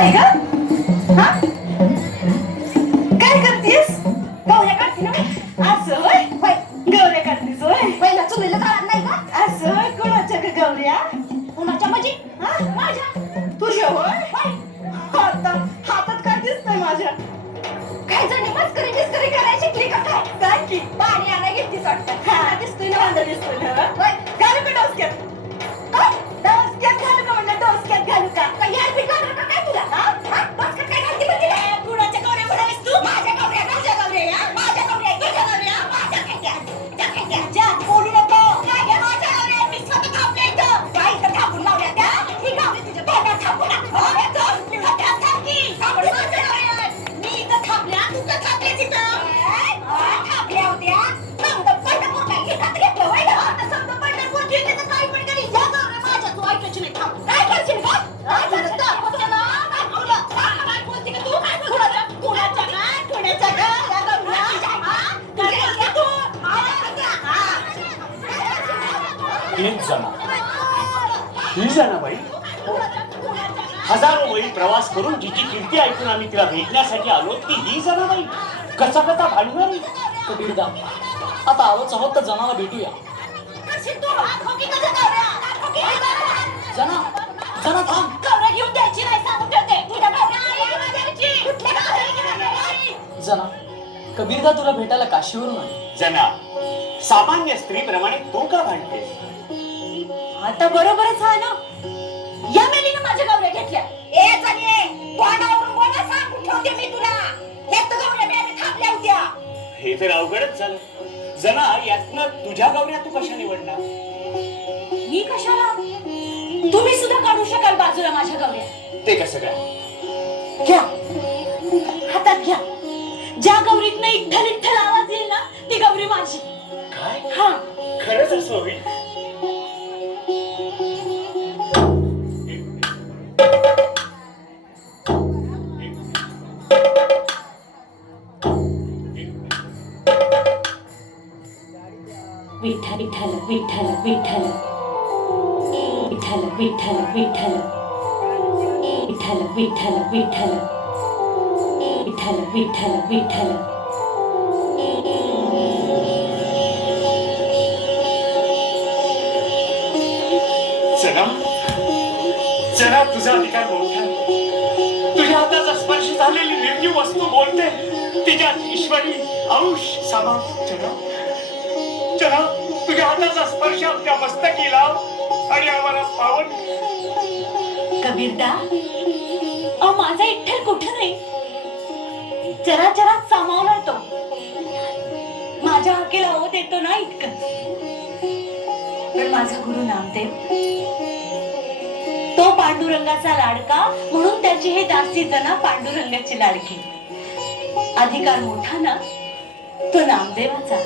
काय ग? हा? काय करतेस? गवऱ्या काढते ना. असं होय? होय. गवऱ्या काढतेस होय? पहिला चुलीला जाणार नाही का? असं होय. कोणाच्या ग गवऱ्या? कोणाच्या म्हणजे? हा? माझ्या. तुझ्या होय? होय. हातात काय दिसतंय माझ्या? काय झाली मस्करी बिस्करी करायला शिकली का काय? सांग की. पाणी आणायला घेतलीस वाटतं. हा दिसतोय ना, वांदा दिसतोय ना. होय. घालू का डोसक्यात? काय? डोसक्यात घालू का म्हणलं? डोसक्यात घालू का? काय यार बी घालू का काय तुला? हा? हा? डोसक्यात काय घालते म्हणते रे? कुणाच्या गवऱ्या म्हणालीस तू? माझ्या गवऱ्या, माझ्या गवऱ्या, हा? माझ्या गवऱ्या, तुझ्या गवऱ्या, माझ्या गवऱ्या. त्या काय त्या? जा, बोलू नको. काय त्या माझ्या गवऱ्या? मी स्वतः थांबले इथं. काय इथं थांबून लावल्या त्या? ही गावली तुझ्या तोंडात थांबू ना. हो, येतो. तुझ्या त्यात थांब की. थांबून माझ्या गवऱ्या. मी इथं थांबल्या, तू का थांबलीस इथं? थांबल्या होत्या. समजा पंढरपूर काय घेतात घेतलं होय ना? आता समजा पंढरपूर घेतलं तर काय पण करी. या गवऱ्या माझ्या, तू ऐकायची नाही. थांब. काय करशील का? काय करशील? दाखवते ना, दाखवलं. काय बोलते का तू? काय बोलते? कुणाच्या काय? कुणाच्या काय? या गवऱ्या. हा? काय बोलते तू? हीच जनाबाई हजारो वेळी प्रवास करून जिची कीर्ती ऐकून आम्ही तिला भेटण्यासाठी आलो ती ही जनाबाई कसा कसा भांडणार कबीरदा आता आलोच आहोत तर जनाला भेटूया. जना जना थांब. गवऱ्या घेऊन द्यायची नाही सांगून ठेवते. तुझ्या गवऱ्या द्यायची. कुठल्या गवऱ्या? जना कबीरदा तुला भेटायला काशीवरून आले. जना सामान्य स्त्रीप्रमाणे तू का भांडतेस? आता बरोबरच आहे ना. या मेलीनं माझ्या गवऱ्या घेतल्या. ए जने तोंडावरून बोला सांगून ठेवते मी तुला. एक तर गवऱ्या मेली थांबल्या होत्या. हे तर अवघडच झालं. जना यातनं तुझ्या गौऱ्या तू कशा निवडणार? मी कशाला? तुम्ही सुद्धा काढू शकाल बाजूला माझ्या गवऱ्या. ते कसं काय? घ्या हातात घ्या. ज्या गौरीतनं इठ्ठल इठ्ठल आवाज येईल ना ती गौरी माझी. काय? हा खरंच असं होईल? विठ्ठल विठ्ठल विठ्ठल विठ्ठल विठ्ठल विठ्ठल विठ्ठल विठ्ठल विठ्ठल विठ्ठल विठ्ठल विठ्ठल विठ्ठल. जना जना तुझा अधिकार मोठा. तुझ्या हाताचा स्पर्श झालेली निर्जीव वस्तू बोलते. तिच्या ईश्वरी अंश सामा. जना जना तुझ्या हाताचा स्पर्श आमच्या मस्तकी लाव आणि आम्हाला पावन. कबीरदा अहो माझा इठ्ठल कुठं नाही. चराचरात सामावला तो. माझ्या हाकेला ओ देतो ना इतकं. पण माझा गुरु नामदेव तो पांडुरंगाचा लाडका म्हणून त्याची हे दासी जना पांडुरंगाची लाडकी. अधिकार मोठा ना तो नामदेवाचा.